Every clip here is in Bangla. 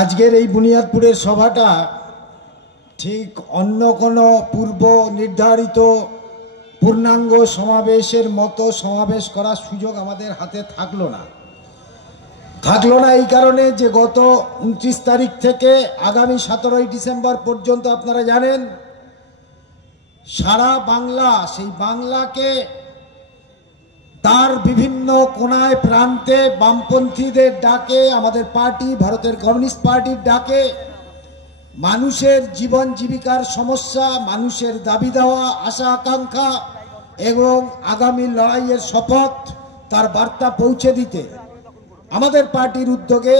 আজকের এই বুনিয়াদপুরের সভাটা ঠিক অন্য কোনো পূর্ব নির্ধারিত পূর্ণাঙ্গ সমাবেশের মতো সমাবেশ করার সুযোগ আমাদের হাতে থাকলো না এই কারণে যে গত 29 তারিখ থেকে আগামী 17 ডিসেম্বর পর্যন্ত আপনারা জানেন সারা বাংলা, সেই বাংলাকে তার বিভিন্ন কোনায় প্রান্তে বামপন্থীদের ডাকে, আমাদের পার্টি ভারতের কমিউনিস্ট পার্টির ডাকে মানুষের জীবন জীবিকার সমস্যা, মানুষের দাবি দেওয়া, আশা আকাঙ্ক্ষা এবং আগামী লড়াইয়ের শপথ তার বার্তা পৌঁছে দিতে আমাদের পার্টির উদ্যোগে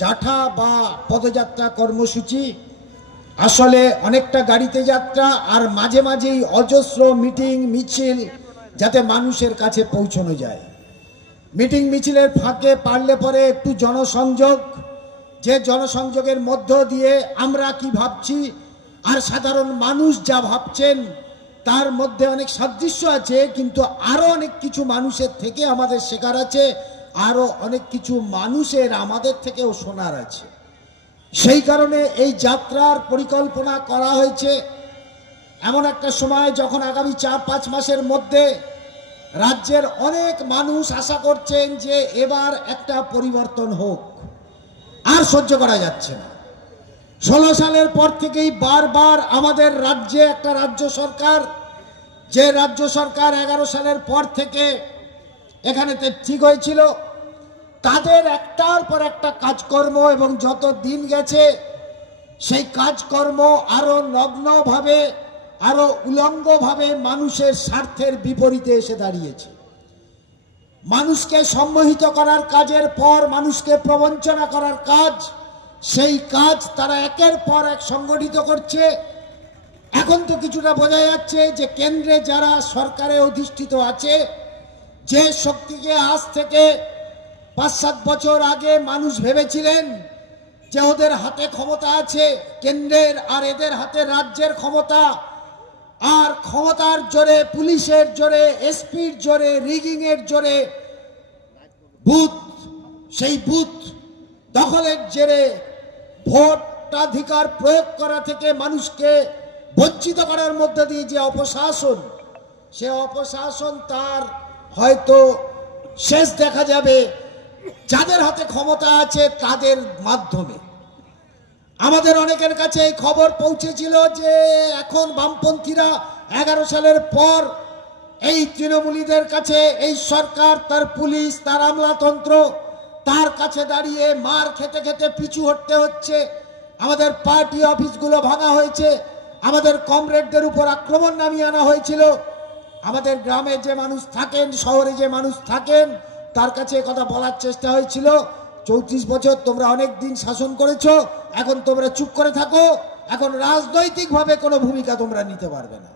জাঠা বা পদযাত্রা কর্মসূচি, আসলে অনেকটা গাড়িতে যাত্রা আর মাঝে মাঝেই অজস্র মিটিং মিছিল যাতে মানুষের কাছে পৌঁছানো যায়। মিটিং মিছিলের ফাঁকে পারলে পরে একটু জনসংযোগ, যে জনসংযোগের মধ্য দিয়ে আমরা কি ভাবছি আর সাধারণ মানুষ যা ভাবছেন তার মধ্যে অনেক সাদৃশ্য আছে, কিন্তু আরো অনেক কিছু মানুষের থেকে আমাদের শেখার আছে, আরো অনেক কিছু মানুষের আমাদের থেকেও শোনার আছে। সেই কারণে এই যাত্রার পরিকল্পনা করা হয়েছে এমন একটা সময় যখন আগামী 4-5 মাসের মধ্যে রাজ্যের অনেক মানুষ আশা করছেন যে এবার একটা পরিবর্তন হোক, আর সহ্য করা যাচ্ছে না। 16 সালের পর থেকেই বারবার আমাদের রাজ্যে একটা রাজ্য সরকার, যে রাজ্য সরকার 11 সালের পর থেকে এখানে ঠিক হয়েছিল, তাদের একটার পর একটা কাজকর্ম এবং যত দিন গেছে সেই কাজকর্ম আরো নগ্নভাবে, আরো উলঙ্গভাবে মানুষের স্বার্থের বিপরীতে এসে দাঁড়িয়েছে। মানুষকে সম্মোহিত করার কাজের পর মানুষকে প্রবঞ্চনা করার কাজ, সেই কাজ তারা একের পর এক সংগঠিত করছে। এখন তো কিছুটা বোঝা যাচ্ছে যে কেন্দ্রে যারা সরকারে অধিষ্ঠিত আছে, যে শক্তিকে আজ থেকে 5-7 বছর আগে মানুষ ভেবেছিলেন যে ওদের হাতে ক্ষমতা আছে কেন্দ্রের, আর এদের হাতে রাজ্যের ক্ষমতা, আর ক্ষমতার জোরে, পুলিশের জোরে, এসপির জোরে, রিগিং এর জোরে বুথ, সেই বুথ দখলের জেরে ভোটাধিকার প্রয়োগ করা থেকে মানুষকে বঞ্চিত করার মধ্যে দিয়ে যে অপশাসন, সে অপশাসন তার হয়তো শেষ দেখা যাবে যাদের হাতে ক্ষমতা আছে তাদের মাধ্যমে। আমাদের অনেকের কাছে এই খবর পৌঁছেছিল যে এখন বামপন্থীরা 11 সালের পর এই তৃণমূলীদের কাছে এই সরকার, তার পুলিশ, তার আমলাতন্ত্র, তার কাছে দাঁড়িয়ে মার খেতে খেতে পিছু হটতে হচ্ছে। আমাদের পার্টি অফিসগুলো ভাঙা হয়েছে, আমাদের কমরেডদের উপর আক্রমণ নামিয়ে আনা হয়েছিল। আমাদের গ্রামে যে মানুষ থাকেন, শহরে যে মানুষ থাকেন, তার কাছে কথা বলার চেষ্টা হয়েছিল 34 বছর তোমরা অনেক দিন শাসন করেছো, এখন তোমরা চুপ করে থাকো, এখন রাজনৈতিকভাবে কোনো ভূমিকা তোমরা নিতে পারবে না।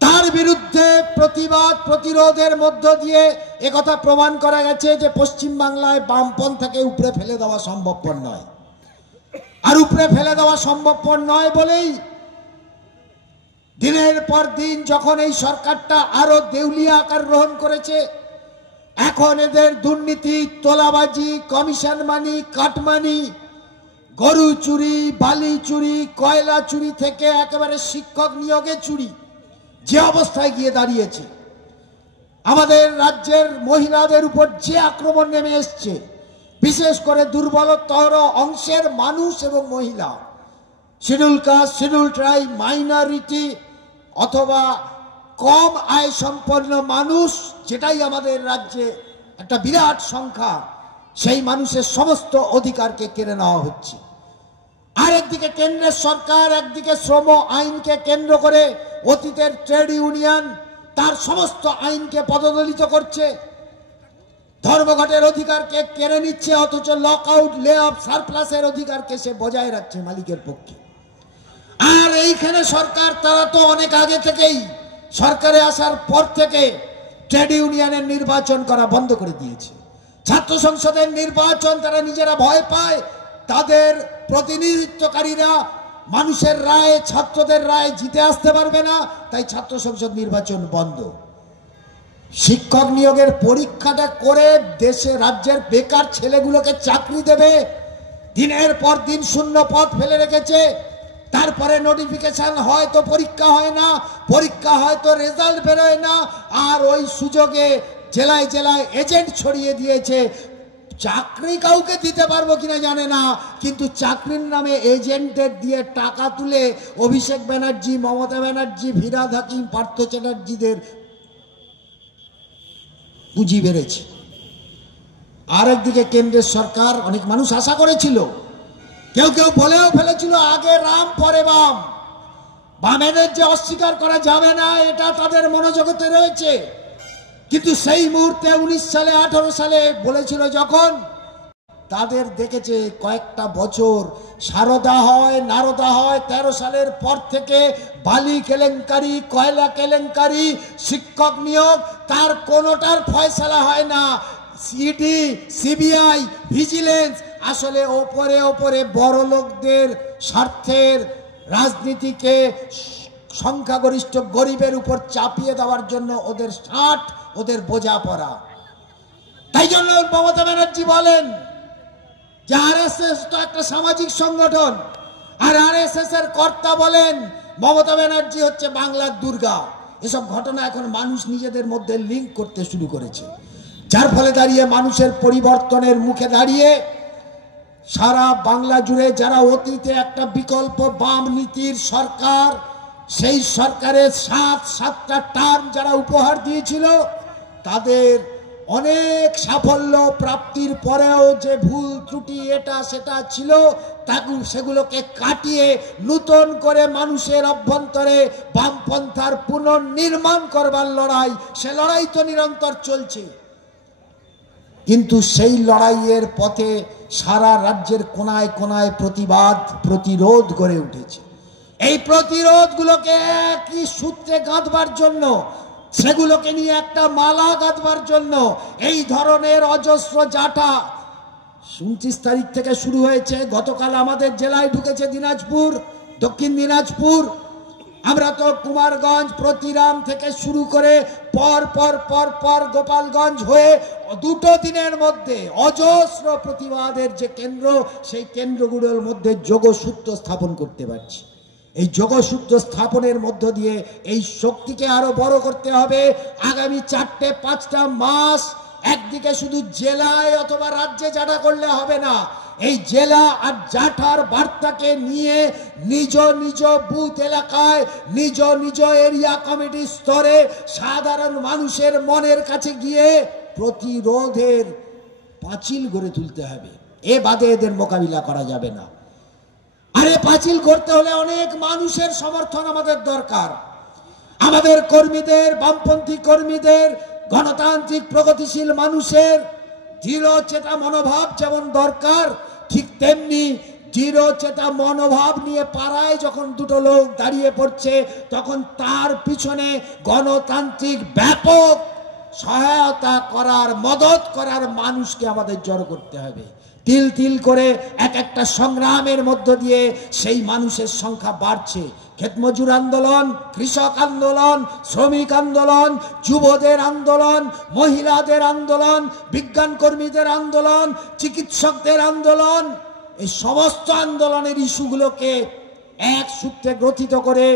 তার বিরুদ্ধে প্রতিবাদ প্রতিরোধের মধ্য দিয়ে একথা প্রমাণ করা গেছে যে পশ্চিমবাংলায় বামপন্থাকে উপরে ফেলে দেওয়া সম্ভবপর নয়। আর উপরে ফেলে দেওয়া সম্ভবপর নয় বলেই দিনের পর দিন যখন এই সরকারটা আরো দেউলিয়া আকার গ্রহণ করেছে, এখন এদের দুর্নীতি, তোলাবাজি, কমিশন মানি, কাটমানি, গরু চুরি, বালি চুরি, কয়লা চুরি থেকে একেবারে শিক্ষক নিয়োগে চুরি যে অবস্থায় গিয়ে দাঁড়িয়েছে, আমাদের রাজ্যের মহিলাদের উপর যে আক্রমণ নেমে এসছে, বিশেষ করে দুর্বলতর অংশের মানুষ এবং মহিলা, schedule caste, schedule tribe, minority অথবা কম আয় সম্পন্ন মানুষ, যেটাই আমাদের রাজ্যে একটা বিরাট সংখ্যা, সেই মানুষের সমস্ত অধিকারকে কেড়ে নেওয়া হচ্ছে। আর একদিকে কেন্দ্রের সরকার, একদিকে শ্রম আইনকে কেন্দ্র করে অতীতের ট্রেড ইউনিয়ন তার সমস্ত আইনকে পদদলিত করছে, ধর্মঘটের অধিকারকে কেড়ে নিচ্ছে, অথচ লক আউট, লে অফ, সারপ্লাসের অধিকারকে সে বজায় রাখছে মালিকের পক্ষে। আর এইখানে সরকার, তারা তো অনেক আগে থেকেই, সরকারে আসার পর থেকে ট্রেড ইউনিয়নের নির্বাচন করা বন্ধ করে দিয়েছে। ছাত্র সংসদের নির্বাচন তারা নিজেরা ভয় পায়, তাদের প্রতিনিধিত্বকারীরা মানুষের রায়, ছাত্রদের রায় জিতে আসতে পারবে না, তাই ছাত্র সংসদ নির্বাচন বন্ধ। শিক্ষক নিয়োগের পরীক্ষাটা করে দেশে রাজ্যের বেকার ছেলেগুলোকে চাকরি দেবে, দিনের পর দিন শূন্য পদ ফেলে রেখেছে। তারপরে নোটিফিকেশন হয় তো পরীক্ষা হয় না, পরীক্ষা হয় তো রেজাল্ট বেরোয় না, আর ওই সুযোগে জেলায় জেলায় এজেন্ট ছড়িয়ে দিয়েছে। চাকরি কাউকে দিতে পারবো কিনা জানে না, কিন্তু চাকরির নামে এজেন্টদের দিয়ে টাকা তুলে অভিষেক ব্যানার্জি, মমতা ব্যানার্জি, ফিরহাদ হাকিম, পার্থ চ্যাটার্জিদের পুঁজি বেড়েছে। আর একদিকে কেন্দ্রের সরকার, অনেক মানুষ আশা করেছিল, কেউ কেউ বলেও ফেলেছিল আগে রাম পরে বাম, বামেদের যে অস্বীকার করা যাবে না এটা তাদের মনোজগতে রয়েছে। কিন্তু সেই মুহূর্তে 19 সালে 18 সালে বলেছিল যখন, তাদের দেখেছে কয়েকটা বছর সারদা হয় নারদা হয়, 13 সালের পর থেকে বালি কেলেঙ্কারি, কয়লা কেলেঙ্কারি, শিক্ষক নিয়োগ, তার কোনোটার ফয়সালা হয় না। ইডি, সিবিআই, ভিজিলেন্স আসলে ওপরে ওপরে বড় লোকদের স্বার্থের রাজনীতিকে সংখ্যাগরিষ্ঠ গরিবের উপর চাপিয়ে দেওয়ার জন্য ওদের ষাট, ওদের বোঝাপড়া। তাই জন্য মমতা ব্যানার্জি বলেন যে আরএসএস তো একটা সামাজিক সংগঠন, আর আরএসএস এর কর্তা বলেন মমতা ব্যানার্জি হচ্ছে বাংলার দুর্গা। এসব ঘটনা এখন মানুষ নিজেদের মধ্যে লিঙ্ক করতে শুরু করেছে, যার ফলে দাঁড়িয়ে মানুষের পরিবর্তনের মুখে দাঁড়িয়ে সারা বাংলা জুড়ে যারা অতীতে একটা বিকল্প বাম নীতির সরকার, সেই সরকারের সাতটা টার্ম যারা উপহার দিয়েছিল, তাদের অনেক সাফল্য প্রাপ্তির পরেও যে ভুল ত্রুটি এটা সেটা ছিল, সেগুলোকে কাটিয়ে নতুন করে মানুষের অভ্যন্তরে বামপন্থার পুনর্নির্মাণ করবার লড়াই, সে লড়াই তো নিরন্তর চলছে। কিন্তু সেই লড়াইয়ের পথে সারা রাজ্যের কোনায় কোনায় প্রতিবাদ, প্রতিরোধ গড়ে উঠেছে। এই প্রতিরোধগুলোকে একই সূত্রে গাঁথবার জন্য, সেগুলোকে নিয়ে একটা মালা গাঁথবার জন্য এই ধরনের অজস্র জাটা 29 তারিখ থেকে শুরু হয়েছে। গতকাল আমাদের জেলায় ঢুকেছে দিনাজপুর, দক্ষিণ দিনাজপুর। আমরা তো কুমারগঞ্জ, প্রতিরাম থেকে শুরু করে পর পর পর পর গোপালগঞ্জ হয়ে 2 দিনের মধ্যে অজস্র প্রতিবাদের যে কেন্দ্র, সেই কেন্দ্রগুলোর মধ্যে যোগসূত্র স্থাপন করতে পারছি। এই যোগসূত্র স্থাপনের মধ্য দিয়ে এই শক্তিকে আরো বড় করতে হবে। আগামী 4-5টা মাস একদিকে শুধু জেলায় অথবা রাজ্যে জাটা করলে হবে না, এই জেলা আর জাঠার বার্তাকে নিয়ে নিজ নিজ বুথ এলাকায়, নিজ নিজ এরিয়া কমিটি স্তরে সাধারণ মানুষের মনের কাছে গিয়ে প্রতিরোধের পাঁচিল গড়ে তুলতে হবে। এ বাদে এদের মোকাবিলা করা যাবে না। আরে পাঁচিল করতে হলে অনেক মানুষের সমর্থন আমাদের দরকার। আমাদের কর্মীদের, বামপন্থী কর্মীদের, গণতান্ত্রিক প্রগতিশীল মানুষের দৃঢ়চেতা মনোভাব যেমন দরকার, ঠিক তেমনি দৃঢ়চেতা মনোভাব নিয়ে পাড়ায় যখন 2 লোক দাঁড়িয়ে পড়ছে, তখন তার পিছনে গণতান্ত্রিক ব্যাপক সহায়তা করার, মদত করার মানুষকে আমাদের জড়ো করতে হবে। তিল তিল করে এক একটা সংগ্রামের মধ্য দিয়ে সেই মানুষের সংখ্যা বাড়ছে। ক্ষেতমজুর আন্দোলন, কৃষক আন্দোলন, শ্রমিক আন্দোলন, যুবদের আন্দোলন, মহিলাদের আন্দোলন, বিজ্ঞান কর্মীদের আন্দোলন, চিকিৎসকদের আন্দোলন, এই সমস্ত আন্দোলনের ইস্যুগুলোকে এক সূত্রে গ্রথিত করে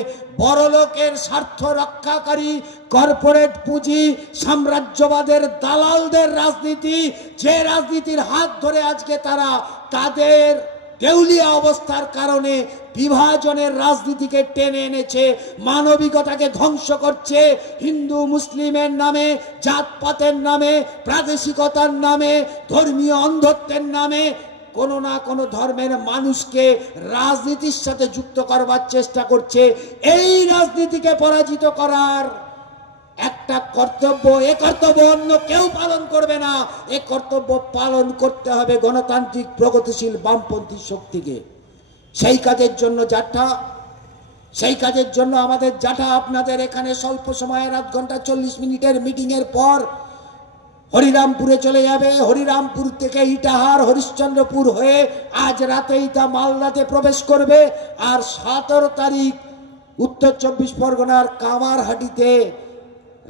বড়লোকের স্বার্থ রক্ষাকারী কর্পোরেট পুঁজি, সাম্রাজ্যবাদের দালালদের রাজনীতি, যে রাজনীতির হাত ধরে আজকে তারা তাদের দেউলিয়া অবস্থার কারণে বিভাজনের রাজনীতিকে টেনে এনেছে, মানবিকতাকে ধ্বংস করছে, হিন্দু মুসলিমের নামে, জাতপাতের নামে, প্রাদেশিকতার নামে, ধর্মীয় অন্ধত্বের নামে কোনো না কোনো ধর্মের মানুষকে রাজনীতির সাথে যুক্ত করবার চেষ্টা করছে। এই রাজনীতিকে পরাজিত করার একটা কর্তব্য, এ কর্তব্য অন্য কেউ পালন করবে না। এ কর্তব্য পালন করতে হবে গণতান্ত্রিক প্রগতিশীল বামপন্থী শক্তিকে। সেই কাজের জন্য জাঠা, সেই কাজের জন্য আমাদের জাঠা আপনাদের এখানে স্বল্প সময়ের 1 ঘন্টা 40 মিনিটের মিটিংয়ের পর হরিরামপুরে চলে যাবে। হরিরামপুর থেকে ইটাহার, হরিশ্চন্দ্রপুর হয়ে আজ রাতেই তা মালদাতে প্রবেশ করবে। আর 17 তারিখ উত্তর 24 পরগনার কামারহাটিতে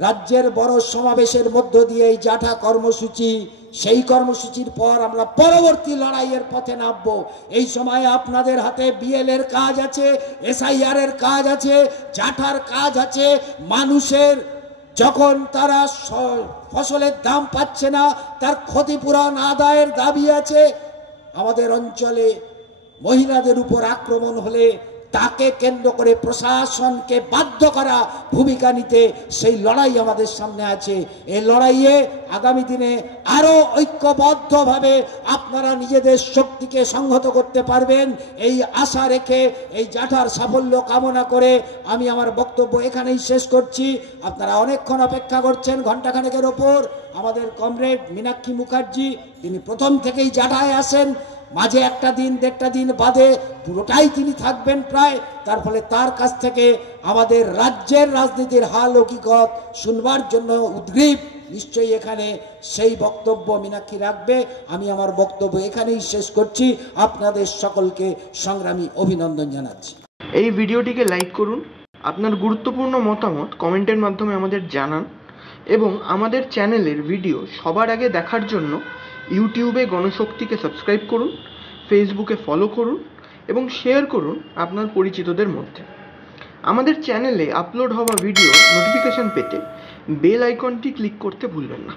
রাজ্যের বড় সমাবেশের মধ্য দিয়ে এই জাঠা কর্মসূচি, সেই কর্মসূচির পর আমরা পরবর্তী লড়াইয়ের পথে নামবো। এই সময় আপনাদের হাতে বিএল এর কাজ আছে, SIR এর কাজ আছে, জাঠার কাজ আছে। মানুষের যখন তারা ফসলের দাম পাচ্ছে না, তার ক্ষতিপূরণ আদায়ের দাবি আছে। আমাদের অঞ্চলে মহিলাদের উপর আক্রমণ হলে তাকে কেন্দ্র করে প্রশাসনকে বাধ্য করা ভূমিকা নিতে, সেই লড়াই আমাদের সামনে আছে। এই লড়াইয়ে আগামী দিনে আরো ঐক্যবদ্ধভাবে আপনারা নিজেদের শক্তিকে সংহত করতে পারবেন, এই আশা রেখে এই জাঠার সাফল্য কামনা করে আমি আমার বক্তব্য এখানেই শেষ করছি। আপনারা অনেকক্ষণ অপেক্ষা করছেন, ঘণ্টাখানেকের ওপর। আমাদের কমরেড মীনাক্ষী মুখার্জি, তিনি প্রথম থেকেই জাঠায় আসেন, মাঝে একটা দিন দেড়টা দিন বাদে পুরোটাই তিনি থাকবেন প্রায়। তার ফলে তার কাছ থেকে আমাদের রাজ্যের রাজনীতির হাল হকিকত শুনবার জন্য উদ্গ্রীব। নিশ্চয়ই এখানে সেই বক্তব্য মীনাক্ষী রাখবে। আমি আমার বক্তব্য এখানেই শেষ করছি। আপনাদের সকলকে সংগ্রামী অভিনন্দন জানাচ্ছি। এই ভিডিওটিকে লাইক করুন, আপনার গুরুত্বপূর্ণ মতামত কমেন্টের মাধ্যমে আমাদের জানান এবং আমাদের চ্যানেলের ভিডিও সবার আগে দেখার জন্য ইউটিউবে গণশক্তিকে সাবস্ক্রাইব করুন, ফেসবুকে ফলো করুন এবং শেয়ার করুন আপনার পরিচিতদের মধ্যে। আমাদের চ্যানেলে আপলোড হওয়া ভিডিও নোটিফিকেশন পেতে বেল আইকনটি ক্লিক করতে ভুলবেন না।